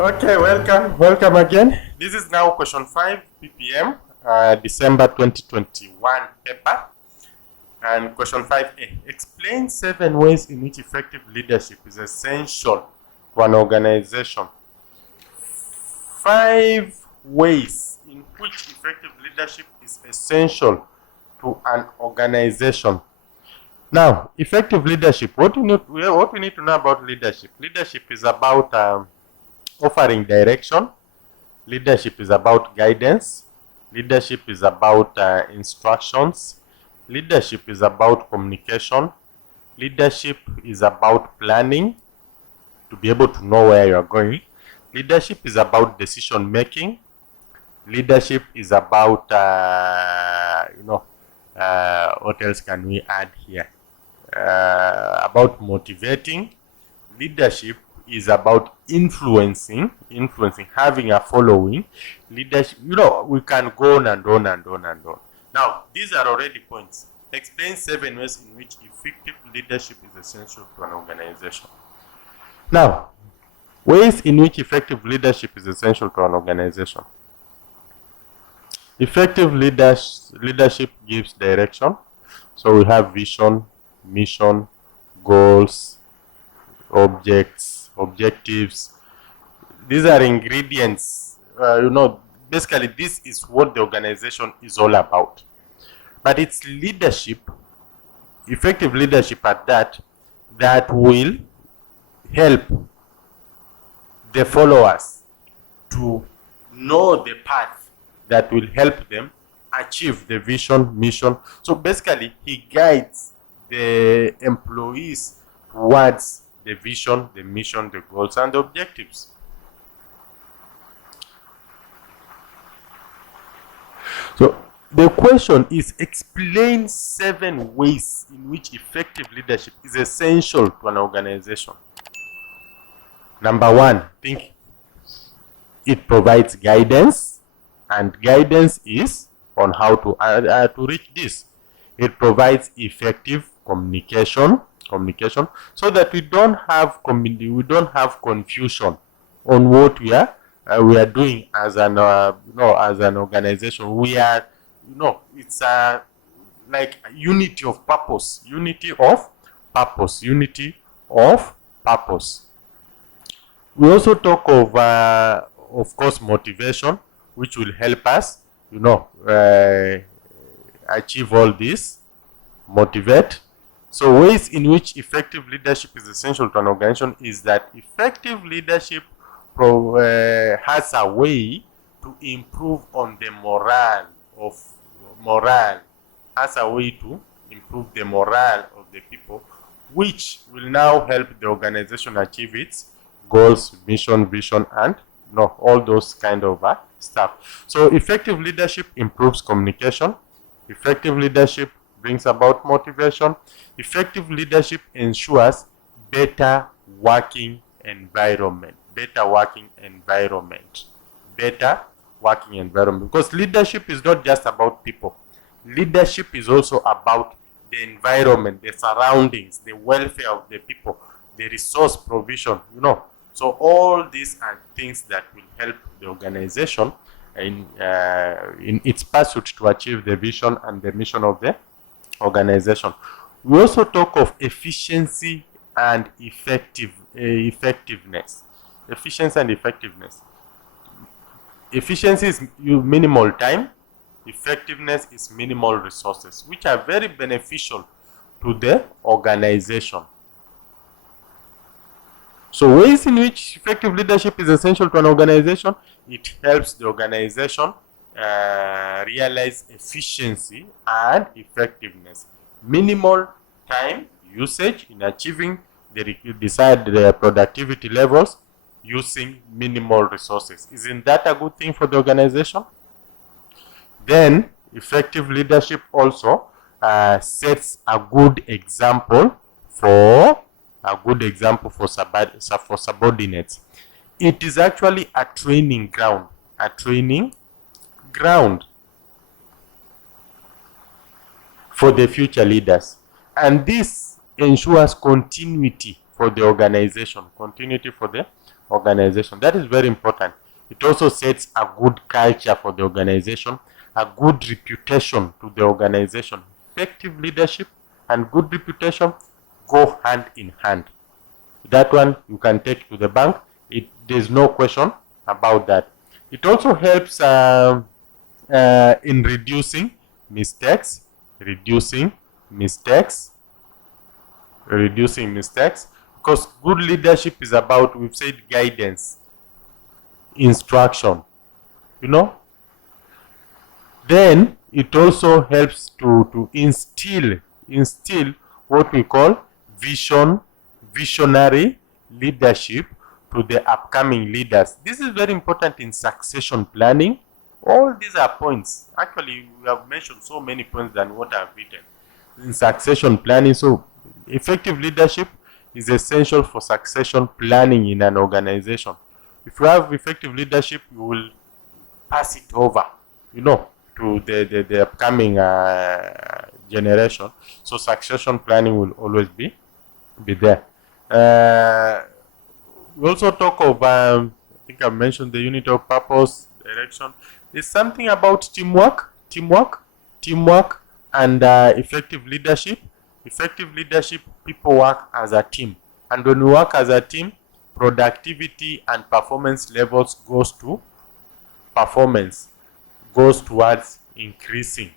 Okay, welcome again. This is now question 5 ppm, December 2021 paper. And question 5a, explain 7 ways in which effective leadership is essential to an organization. 5 ways in which effective leadership is essential to an organization. Now, effective leadership, what we need to know about leadership. Leadership is about offering direction. Leadership is about guidance. Leadership is about instructions. Leadership is about communication. Leadership is about planning, to be able to know where you are going. Leadership is about decision making. Leadership is about what else can we add here? About motivating. Leadership is about influencing, having a following. Leadership, we can go on and on and on and on. Now, these are already points. Explain 7 ways in which effective leadership is essential to an organization. Now, ways in which effective leadership is essential to an organization. Effective leadership gives direction. So we have vision, mission, goals, objectives. These are ingredients. Basically this is what the organization is all about. But it's leadership, effective leadership at that will help the followers to know the path that will help them achieve the vision, mission. So basically he guides the employees towards the vision, the mission, the goals, and the objectives. So the question is, explain 7 ways in which effective leadership is essential to an organization. Number 1, think it provides guidance, and guidance is on how to reach this. It provides effective communication, so that we don't have confusion on what we are doing as an organization. We are, it's like unity of purpose. We also talk of course, motivation, which will help us, achieve all this. Motivate. So ways in which effective leadership is essential to an organization is that effective leadership has a way to improve on the morale, has a way to improve the morale of the people, which will now help the organization achieve its goals, mission, vision, and all those kind of stuff. So effective leadership improves communication. Effective leadership brings about motivation. Effective leadership ensures better working environment. Because leadership is not just about people. Leadership is also about the environment, the surroundings, the welfare of the people, the resource provision, So all these are things that will help the organization in its pursuit to achieve the vision and the mission of the organization. We also talk of efficiency and effectiveness. Efficiency is minimal time. Effectiveness is minimal resources, which are very beneficial to the organization. So ways in which effective leadership is essential to an organization: it helps the organization realize efficiency and effectiveness. Minimal time usage in achieving they decide their productivity levels using minimal resources. Isn't that a good thing for the organization? Then effective leadership also sets a good example for subordinates. It is actually a training ground for the future leaders, and this ensures continuity for the organization. That is very important. It also sets a good culture for the organization, a good reputation to the organization. Effective leadership and good reputation go hand in hand. That one you can take to the bank. There's no question about that. It also helps in reducing mistakes, because good leadership is about, we've said, guidance, instruction, Then it also helps to instill what we call visionary leadership to the upcoming leaders. This is very important in succession planning. All these are points. Actually, we have mentioned so many points than what I've written in succession planning. So effective leadership is essential for succession planning in an organization. If you have effective leadership, you will pass it over, to the upcoming generation. So succession planning will always be there. We also talk of, I think I mentioned the unit of purpose, direction. There's something about teamwork, and effective leadership. Effective leadership, people work as a team, and when we work as a team, productivity and performance levels goes towards increasing.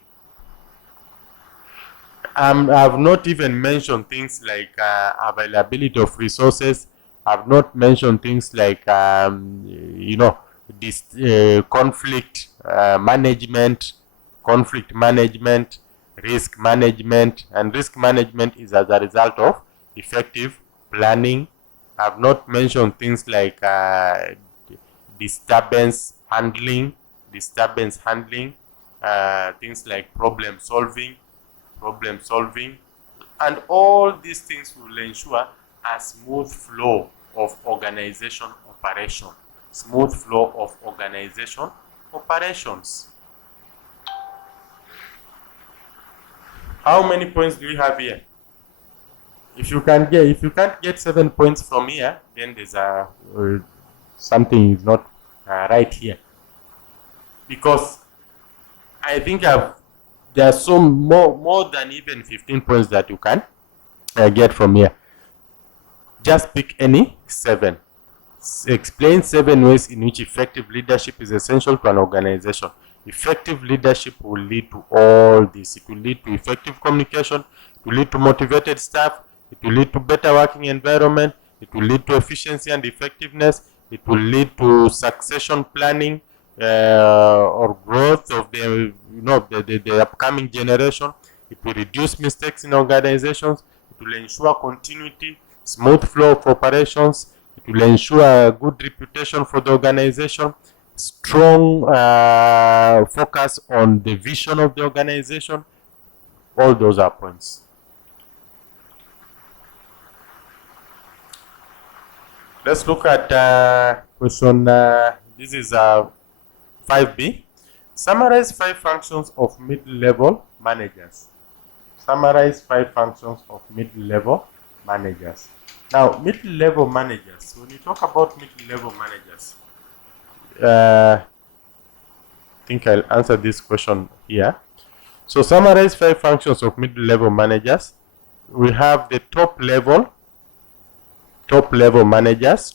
I've not even mentioned things like availability of resources. I've not mentioned things like this conflict management, risk management, and risk management is as a result of effective planning. I've not mentioned things like disturbance handling, things like problem solving, and all these things will ensure a smooth flow of organization operations. How many points do we have here? If you can't get 7 points from here, then there's something is not right here, because I think there are some more than even 15 points that you can get from here. Just pick any 7. Explain 7 ways in which effective leadership is essential to an organization. Effective leadership will lead to all this. It will lead to effective communication. It will lead to motivated staff. It will lead to better working environment. It will lead to efficiency and effectiveness. It will lead to succession planning or growth of the upcoming generation. It will reduce mistakes in organizations. It will ensure continuity, smooth flow of operations. It will ensure a good reputation for the organization, strong focus on the vision of the organization. All those are points. Let's look at question, this is 5B. Summarize 5 functions of mid-level managers. Now, mid-level managers, when you talk about mid-level managers, I think I'll answer this question here. So summarize 5 functions of mid-level managers. We have the top level managers,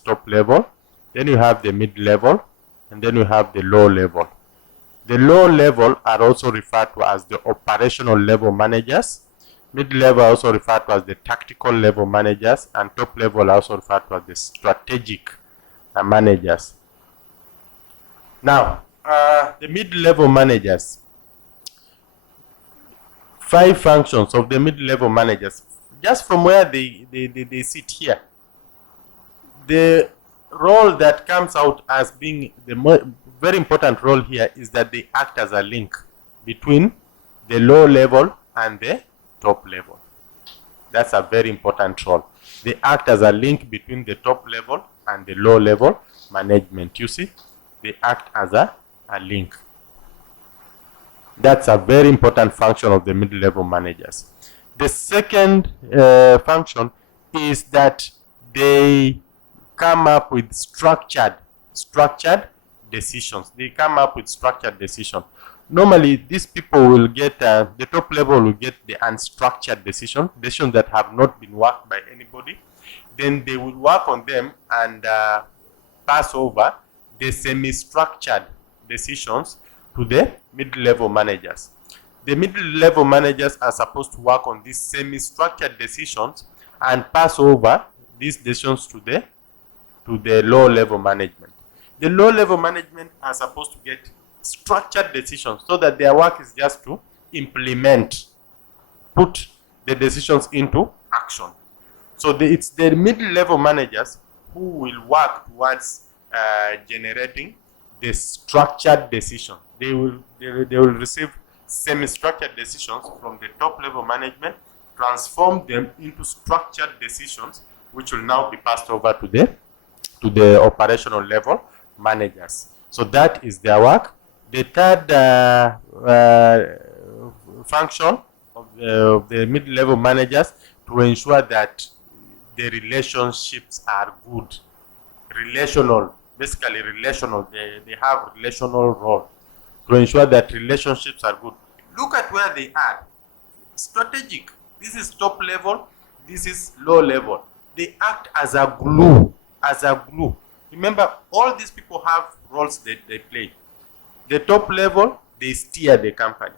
then you have the mid-level, and then you have the low level. The low level are also referred to as the operational level managers. Mid-level are also referred to as the tactical level managers, and top level are also referred to as the strategic managers. Now, the mid-level managers, 5 functions of the mid-level managers. just from where they sit here, the role that comes out as being the very important role here is that they act as a link between the low level and the top level. That's a very important role. They act as a link between the top level and the low level management. You see, they act as a link. That's a very important function of the mid-level managers. The second function is that they come up with structured decisions. They come up with structured decisions. Normally, these people will get, the top level will get the unstructured decisions that have not been worked by anybody. Then they will work on them and pass over the semi-structured decisions to the mid-level managers. The mid-level managers are supposed to work on these semi-structured decisions and pass over these decisions to the low-level management. The low-level management are supposed to get structured decisions so that their work is just to implement, put the decisions into action. So it's the mid-level managers who will work towards generating the structured decision. They will receive semi-structured decisions from the top-level management, transform them into structured decisions, which will now be passed over to the operational level managers. So that is their work. The third function of the mid-level managers to ensure that the relationships are good, relational, basically relational. They have relational role to ensure that relationships are good. Look at where they are. Strategic. This is top level. This is low level. They act as a glue. Remember, all these people have roles that they play. The top level, they steer the company.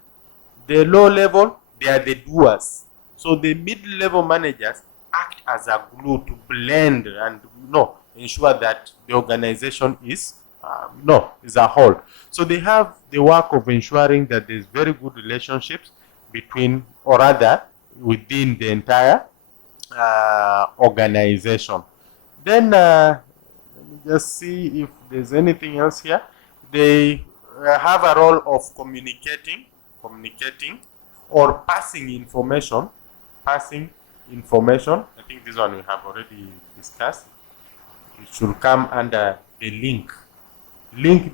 The low level, they are the doers. So the mid-level managers act as a glue to blend and ensure that the organization is a whole. So they have the work of ensuring that there's very good relationships between, or rather within the entire organization. Then let me just see if there's anything else here. They have a role of communicating or passing information. I think this one we have already discussed. It should come under the link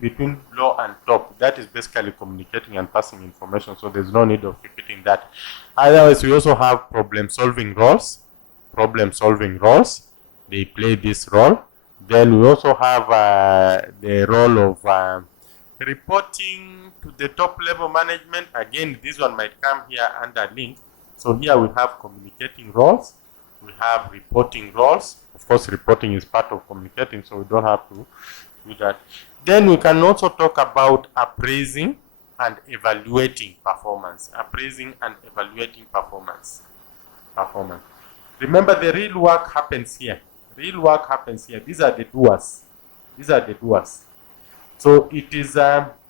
between low and top. That is basically communicating and passing information, so there's no need of repeating that. Otherwise, we also have problem-solving roles. They play this role. Then we also have the role of reporting to the top level management. Again, this one might come here under link. So here we have communicating roles, we have reporting roles. Of course, reporting is part of communicating, so we don't have to do that. Then we can also talk about appraising and evaluating performance. Remember, the real work happens here. These are the doers. So it is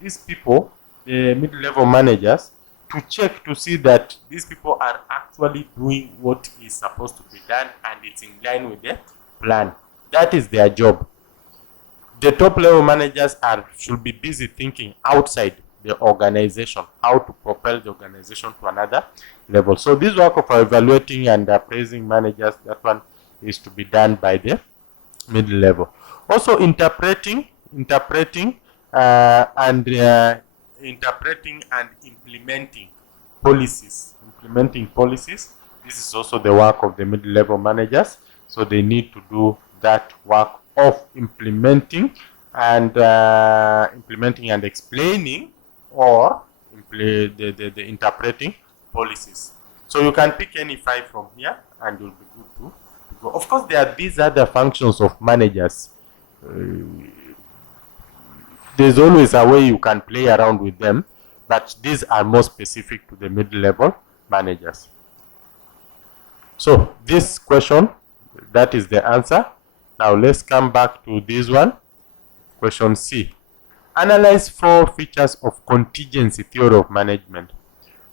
these people, the mid-level managers, to check to see that these people are actually doing what is supposed to be done and it's in line with the plan. That is their job. The top level managers should be busy thinking outside the organization, how to propel the organization to another level. So this work of evaluating and appraising managers, that one is to be done by the mid-level. Also interpreting and implementing policies. This is also the work of the mid-level managers. So they need to do that work of implementing and explaining or the interpreting policies. So you can pick any 5 from here and you'll be good to go. Of course, there are these other functions of managers. There's always a way you can play around with them, but these are more specific to the mid-level managers. So this question, that is the answer. Now let's come back to this one. Question C. Analyze 4 features of contingency theory of management.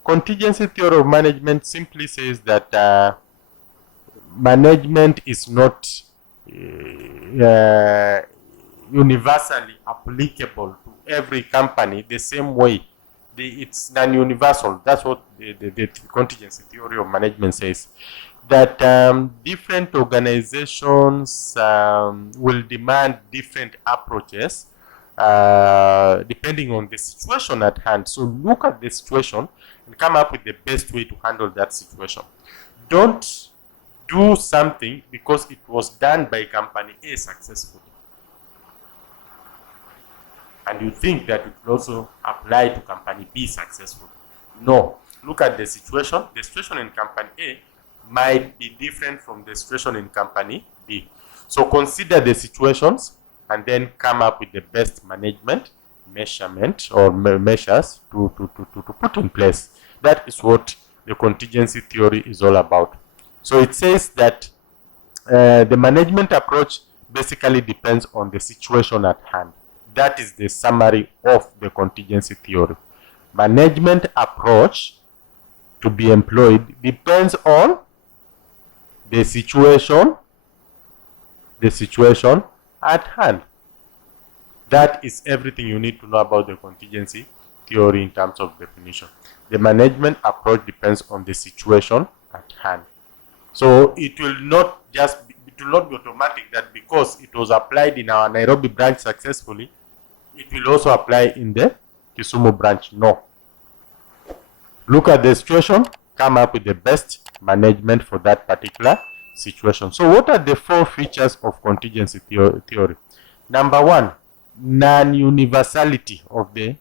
Contingency theory of management simply says that management is not universally applicable to every company the same way. It's non-universal. That's what the contingency theory of management says. That different organizations will demand different approaches depending on the situation at hand. So look at the situation and come up with the best way to handle that situation. Don't do something because it was done by company A successfully, and you think that it will also apply to company B successfully. No. Look at the situation. The situation in company A might be different from the situation in company B. So consider the situations and then come up with the best management measurement or measures to put in place. That is what the contingency theory is all about. So it says that the management approach basically depends on the situation at hand. That is the summary of the contingency theory. Management approach to be employed depends on the situation at hand. That is everything you need to know about the contingency theory in terms of definition. The management approach depends on the situation at hand. So it will not be automatic that because it was applied in our Nairobi branch successfully, it will also apply in the Kisumu branch. No. Look at the situation, come up with the best management for that particular situation. So what are the 4 features of contingency theory? Number 1, non-universality of the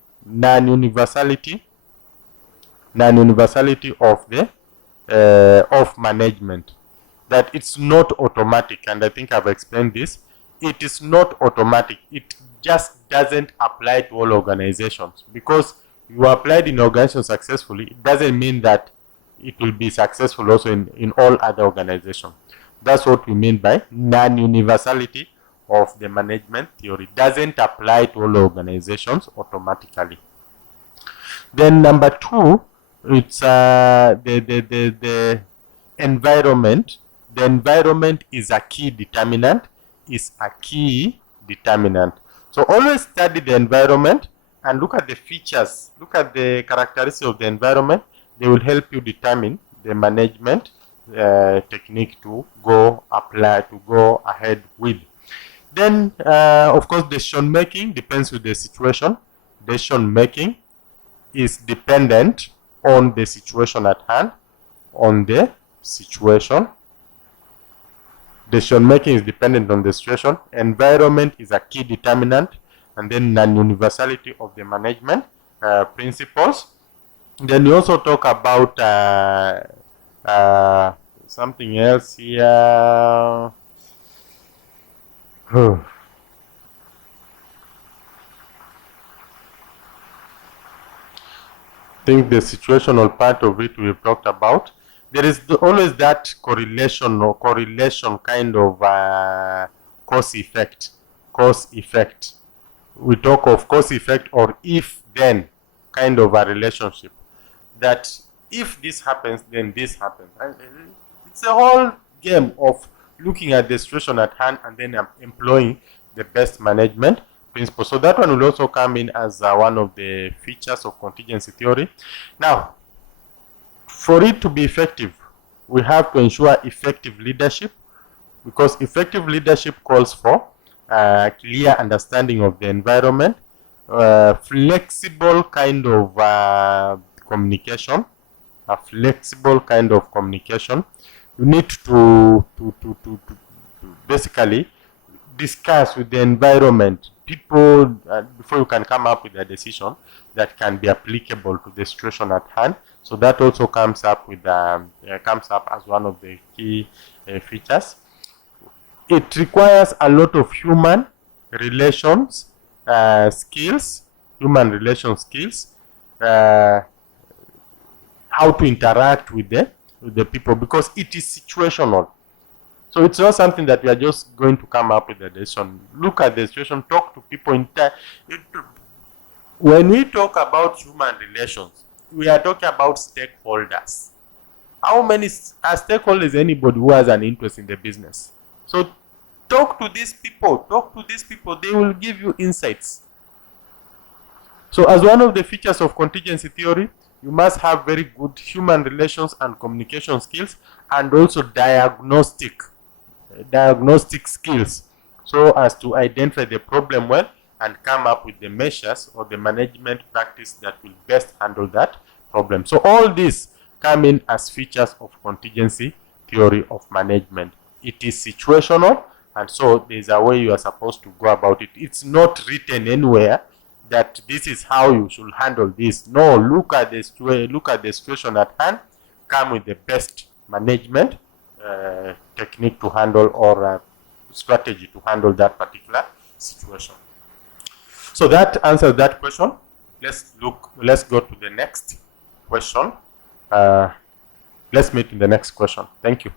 of management. That it's not automatic, and I think I've explained this. It is not automatic. It just doesn't apply to all organizations. Because you applied in organization successfully, it doesn't mean that it will be successful also in all other organizations. That's what we mean by non-universality of the management theory. It doesn't apply to all organizations automatically. Then number 2, it's the environment. The environment is a key determinant. So always study the environment and look at the features, look at the characteristics of the environment. They will help you determine the management technique to go ahead with. Then, of course, decision making depends with the situation. Decision making is dependent on the situation at hand, Decision making is dependent on the situation. Environment is a key determinant, and then non-universality of the management principles. Then we also talk about something else here. I think the situational part of it we've talked about. There is always that correlation kind of cause effect. We talk of cause effect or if then kind of a relationship. That if this happens, then this happens. And it's a whole game of looking at the situation at hand and then employing the best management principle. So that one will also come in as one of the features of contingency theory. Now, for it to be effective, we have to ensure effective leadership, because effective leadership calls for clear understanding of the environment, flexible kind of communication, You need to basically discuss with the environment, people, before you can come up with a decision that can be applicable to the situation at hand. So that also comes up as one of the key features. It requires a lot of human relations skills, how to interact with the people, because it is situational. So it's not something that we are just going to come up with a decision. Look at the situation, talk to people. When we talk about human relations, we are talking about stakeholders. How many stakeholders, anybody who has an interest in the business. So talk to these people, they will give you insights. So as one of the features of contingency theory, you must have very good human relations and communication skills, and also diagnostic skills, so as to identify the problem well and come up with the measures or the management practice that will best handle that problem. So all these come in as features of contingency theory of management. It is situational, and so there's a way you are supposed to go about it. It's not written anywhere that this is how you should handle this. No, look at the situation at hand, come with the best management technique to handle, or strategy to handle that particular situation. So that answers that question. Let's go to the next question. Let's meet in the next question. Thank you.